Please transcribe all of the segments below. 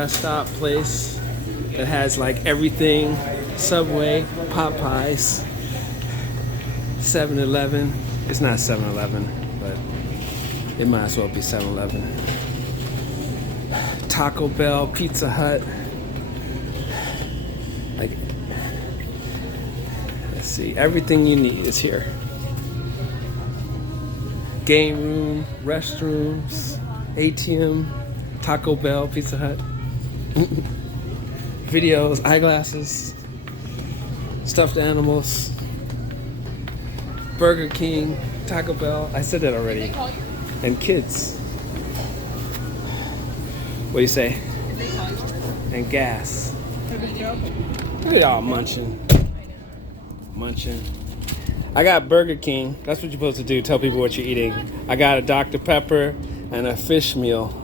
rest stop place that has like everything. Subway, Popeyes, 7-Eleven. It's not 7-Eleven, but it might as well be 7-Eleven. Taco Bell, Pizza Hut. Like, let's see, everything you need is here. Game room, restrooms, ATM, Taco Bell, Pizza Hut. Videos, eyeglasses, stuffed animals, Burger King, Taco Bell. I said that already. And kids. What do you say? And gas. Look at y'all munching. Munching. I got Burger King. That's what you're supposed to do. Tell people what you're eating. I got a Dr. Pepper and a fish meal.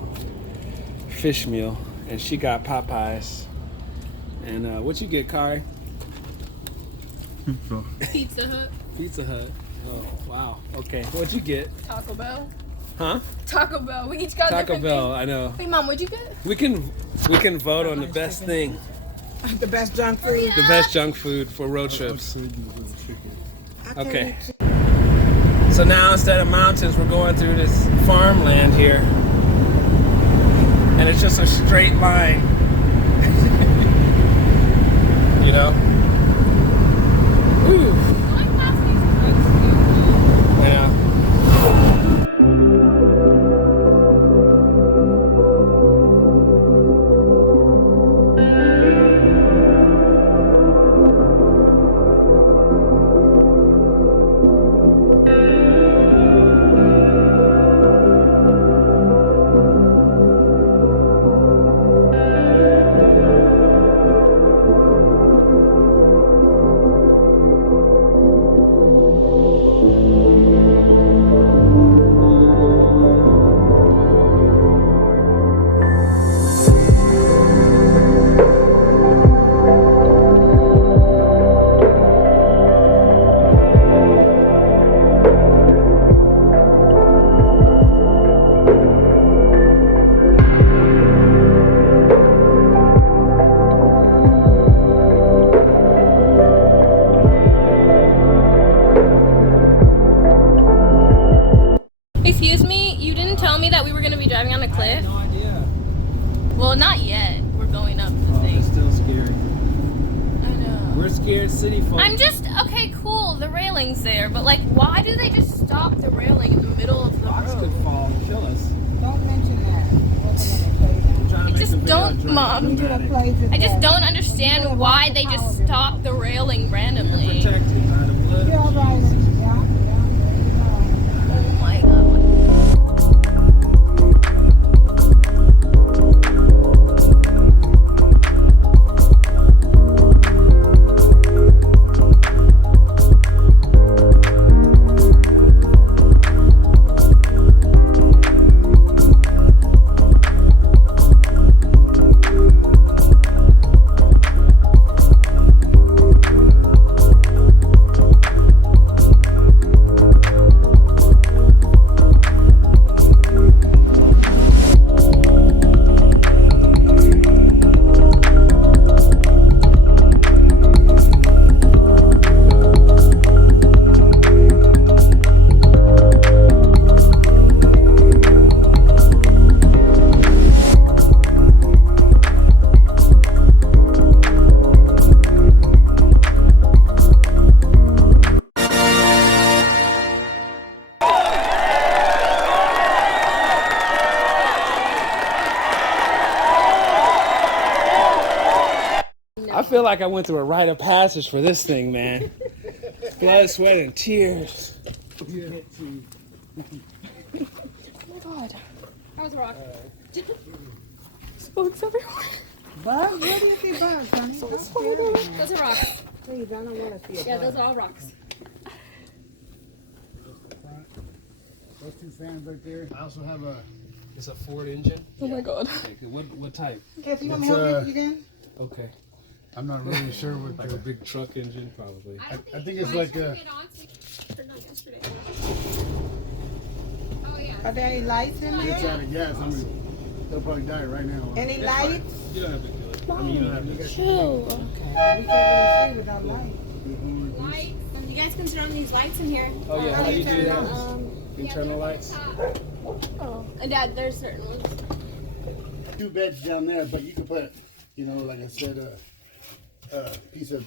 Fish meal. And she got Popeyes. And what you get, Kari? Pizza Hut. Pizza Hut. Oh, wow. Okay. What'd you get? Taco Bell. Huh? Taco Bell. We each got Taco Bell, thing. I know. Wait, Mom, what'd you get? We can vote on the best thing. The best junk food. The best junk food for road trips. Okay. So now instead of mountains, we're going through this farmland here. And it's just a straight line. You know? Ooh. Yeah. Excuse me, you didn't tell me that we were going to be driving on a I cliff? had no idea. Well, not yet. We're going up the Oh, thing. we're still scared. I know. We're scared city folk. I'm just, okay, cool, the railing's there, but like, why do they just stop the railing in the middle of the Rocks road? could fall and kill us. Don't mention that. I'm trying to I make just a video don't, dramatic. Mom. We did a play today. I just don't understand why they just stop the railing randomly. Protected by the blood. You're all right. Yeah, there you go. Oh my god. I feel like I went through a rite of passage for this thing, man. Blood, sweat, and tears. Oh my god. That was a rock. Spokes everywhere. Bugs? Where do you see bugs, honey? Don't scare me. Those are rocks. Please, I don't want to see a Yeah, bug. those are all rocks. Those two fans right there. I also have a. It's a Ford engine. Oh my god. Okay, what type? If you want me to help you again? Okay. I'm not really sure what Like the a big truck engine, probably. I think it's like a. Are there any lights in It's there? out of gas. I mean, They'll probably die right now. Any lights? You don't have to do it. I mean, you don't have to. Chill. Okay. We can't really see without lights. Lights. You guys can turn on these lights in here. Oh yeah, how do you do that? Yeah, Internal they're lights. on top. Oh, and Dad, there's certain ones. 2 beds down there, but you can put, like I said, a piece of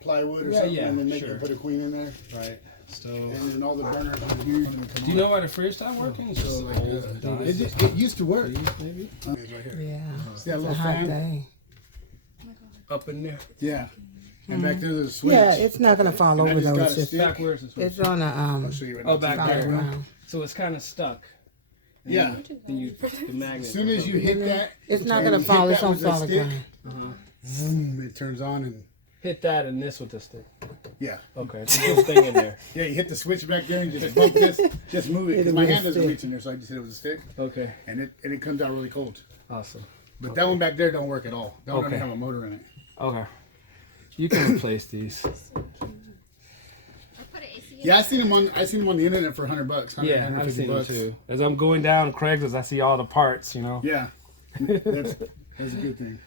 plywood or something, and then they can put a queen in there. Right. So. And then all the burners are here. Do you know why the fridge stopped working? It's just like old and died. it used to work. Maybe. It's right here. Yeah. See that It's a little hot fan? day. Up in there. Yeah. And back there's a switch. Yeah, it's not gonna fall And I over just though. got It's a just stick. Back where's the switch? it's on a I'll show you right Oh, now. back solid there. ground. So it's kind of stuck. And Yeah. Then you the magnet. As soon as you hit that, It's not and gonna you hit fall. that It's on with the solid stick, ground. Boom, it turns on and hit that and this with the stick. yeah. Okay. It's a little thing in there. Yeah, you hit the switch back there and just bump this, just move it. Because my hand doesn't reach in there, so I just hit it with a stick. Okay. And it comes out really cold. Awesome. But that one back there don't work at all. That one Okay. doesn't have a motor in it. Okay. You can replace these. Yeah, I seen them on the internet for $100. Yeah, I've seen them too. As I'm going down Craigslist, I see all the parts. Yeah, that's a good thing.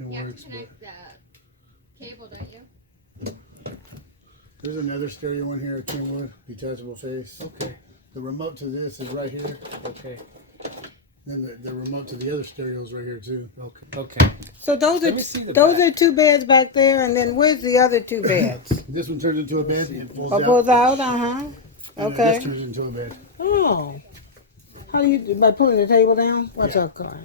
It You have works. to connect the cable, don't you? There's another stereo in here, a Kenwood detachable face. Okay. The remote to this is right here. Okay. Then the remote to the other stereo is right here too. Okay. Okay. So those Let me see the are back. 2 beds back there, and then where's the other 2 beds? This one turns into a bed. It folds Oh, out. goes out. And then Okay. This turns into a bed. Oh. How do you by pulling the table down? What's up, Carly?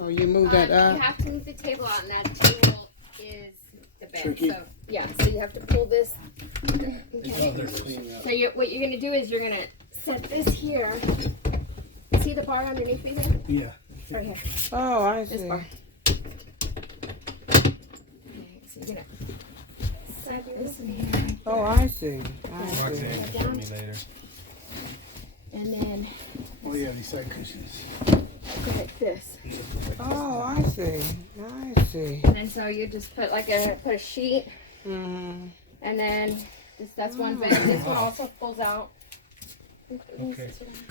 Oh, you move that You up. have to move the table out, and that table is the bed. Tricky. So yeah, so you have to pull this. Oh, they're cleaning up. So what you're gonna do is you're gonna set this here. See the bar underneath me there? Yeah. Right here. Oh, I This see. bar. Okay, so you're gonna set this in here, Oh, I see. Okay. Show me later. and then Oh yeah, these side cushions. go like this. Oh, I see. I see. And then so you just put put a sheet, Mm-hmm. and then that's one bed. This one also pulls out. Okay.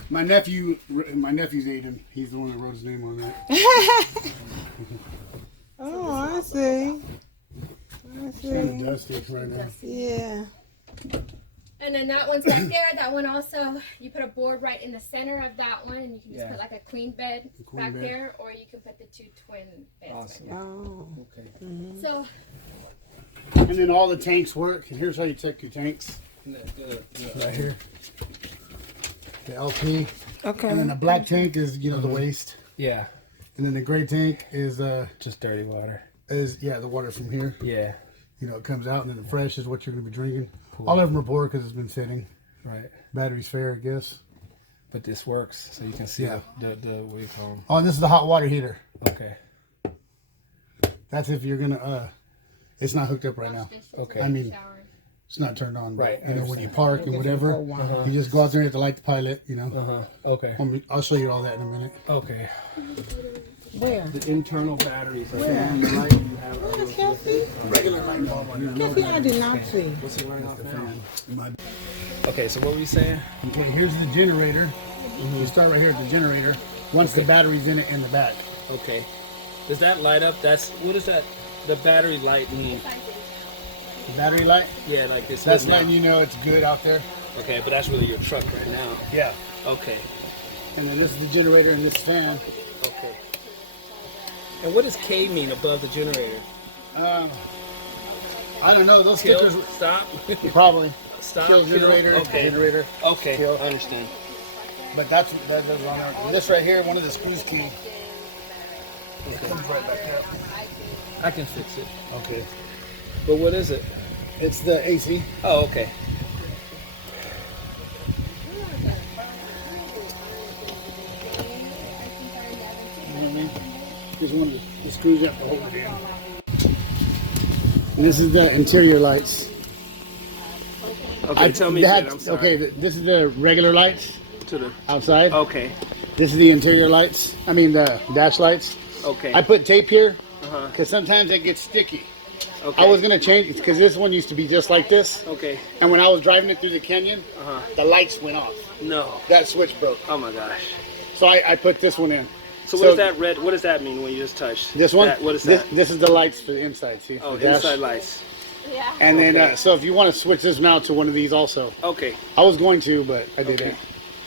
My nephew's Aiden. He's the one that wrote his name on that. Oh, I see. I Kind see. of dusty right now. Yeah. And then that one's back there. That one also, you put a board right in the center of that one, and you can just Yeah. put like a queen bed queen back bed. there, or you can put the 2 twin beds Awesome. back Oh. Okay. there. So And then all the tanks work. And here's how you check your tanks. Right here. The LP. Okay. And then the black tank is, the waste. Yeah. And then the gray tank is Just dirty water. the water from here. Yeah. It comes out, and then the fresh is what you're going to be drinking. All of them are poor because it's been sitting. Right. Battery's fair, I guess. But this works, so you can see Yeah. the what do you call them? Oh, and this is the hot water heater. Okay. That's if you're gonna. It's not hooked up right now. Okay. I mean, shower. it's not turned on. Right, I When you understand. park and whatever, you just go out there and have to light the pilot. Okay. I'll show you all that in a minute. Okay. Where? The internal batteries. Are Where? the light you have. Where's Kelsey? Regular light bulb on your Kelsey, I did not see. What's it running off now? fan. Okay, so what were you saying? Okay, here's the generator. You start right here at the generator. Once the battery's in it in the back. Okay. Does that light up? What does that? The battery light mean? The battery light. Yeah, like this. That's good now. letting you know it's good out there. Okay, but that's really your truck right now. Yeah. Okay. And then this is the generator and this fan. Okay. And what does K mean above the generator? I don't know. Those Kill? stickers Stop? probably Stop? kill generator. Okay. Generator. Okay, Kill. I understand. But that goes on there. This right here, one of the screws key. It comes right back up. I can fix it. Okay. But what is it? It's the AC. Oh, okay. You know what I mean? Here's one of the screws you have to hold it in. And this is the interior lights. Okay, tell me again, I'm sorry. Okay, this is the regular lights To the, outside. okay, This is the interior lights. I mean the dash lights. okay. I put tape here Uh-huh. because sometimes it gets sticky. Okay. I was gonna change it because this one used to be just like this. Okay. And when I was driving it through the canyon, Uh-huh. the lights went off. No. That switch broke. Oh my gosh. So I put this one in. So what does that red? What does that mean when you just touch? This one? What is that? This is the lights for the inside, see? Oh, the inside lights. Yeah. And then, Okay. so if you want to switch this mount to one of these also. Okay. I was going to, but I didn't. Okay.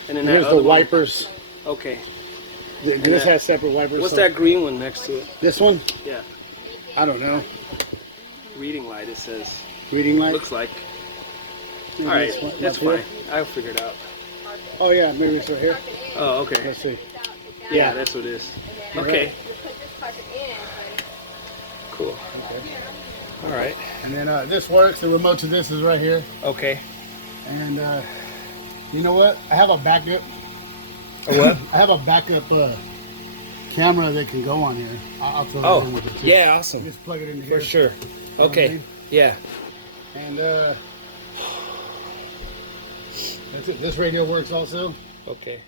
And then Here's that the other one. wipers. Okay. This has separate wipers. What's so- that green one next to it? This one? Yeah. I don't know. Reading light. It says. Reading light? Looks like. Maybe All right. this one That's up here. fine. I'll figure it out. Oh yeah, maybe it's right here. Oh, okay. Let's see. Yeah, that's what it is. Okay. You put this carpet in. Cool. All right. And then this works. The remote to this is right here. Okay. And you know what? I have a backup. A what? I have a backup camera that can go on here. I'll throw it in Oh, with it too. yeah, awesome. Just plug it in here. For sure. Okay. Yeah. And that's it. This radio works also. Okay.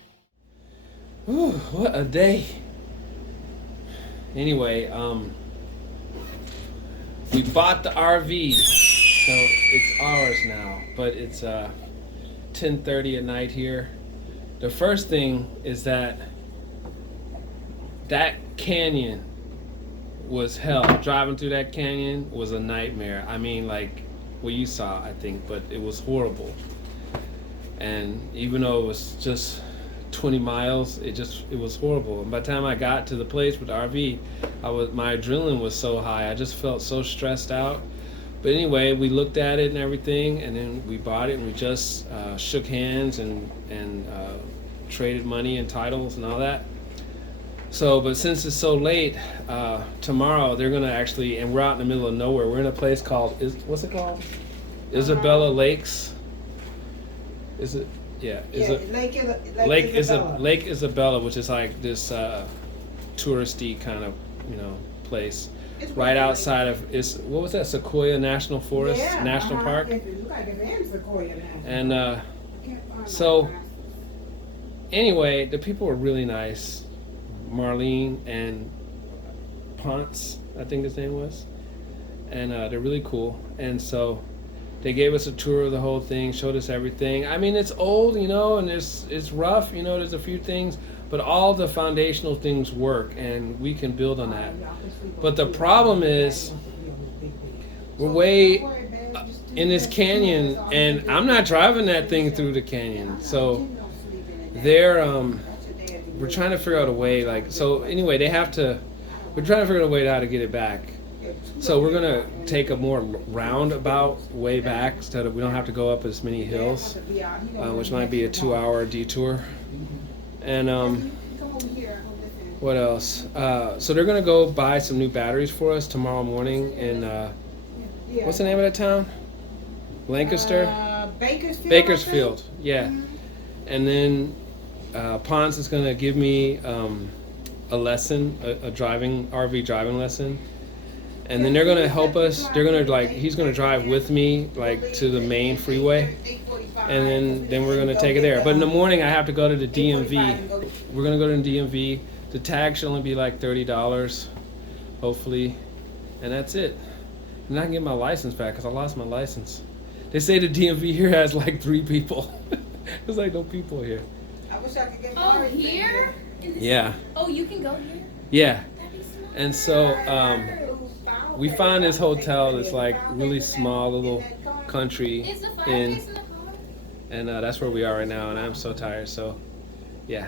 Whew, what a day. Anyway, we bought the RV, so it's ours now. But it's 10:30 at night here. The first thing is that canyon was hell. Driving through that canyon was a nightmare. I mean, like, well, you saw, I think, but it was horrible. And even though it was just 20 miles, it was horrible. And by the time I got to the place with the RV, my adrenaline was so high. I just felt so stressed out. But anyway, we looked at it and everything, and then we bought it, and we just shook hands and traded money and titles and all that. So, but since it's so late, tomorrow they're gonna actually, and we're out in the middle of nowhere. We're in a place called, what's it called? Isabella Lakes. Is it? Yeah. Lake Isabella, which is like this touristy kind of place, right outside of what was that? Sequoia National Forest, National Park. And so anyway, the people were really nice. Marlene and Ponce, I think his name was, and they're really cool. And so they gave us a tour of the whole thing, showed us everything. I mean, it's old, and it's rough, there's a few things, but all the foundational things work, and we can build on that. But the problem is, we're way in this canyon, and I'm not driving that thing through the canyon. So we're trying to figure out a way, so anyway, we're trying to figure out a way how to get it back. So we're gonna take a more roundabout way back so that we don't have to go up as many hills, which might be a 2-hour detour. And what else? So they're gonna go buy some new batteries for us tomorrow morning in what's the name of that town? Lancaster? Bakersfield. Yeah. And then Ponce is gonna give me a lesson, a RV driving lesson. And then they're gonna help us. He's gonna drive with me, to the main freeway, and then we're gonna take it there. But in the morning, I have to go to the DMV. We're gonna go to the DMV. The tag should only be like $30, hopefully, and that's it. And I can get my license back because I lost my license. They say the DMV here has like 3 people. There's like no people here. Oh, here? Yeah. Oh, you can go here? Yeah. That'd be smart. And so we found this hotel that's like really small little country Is the inn, fireplace in the car? and that's where we are right now, and I'm so tired. So yeah.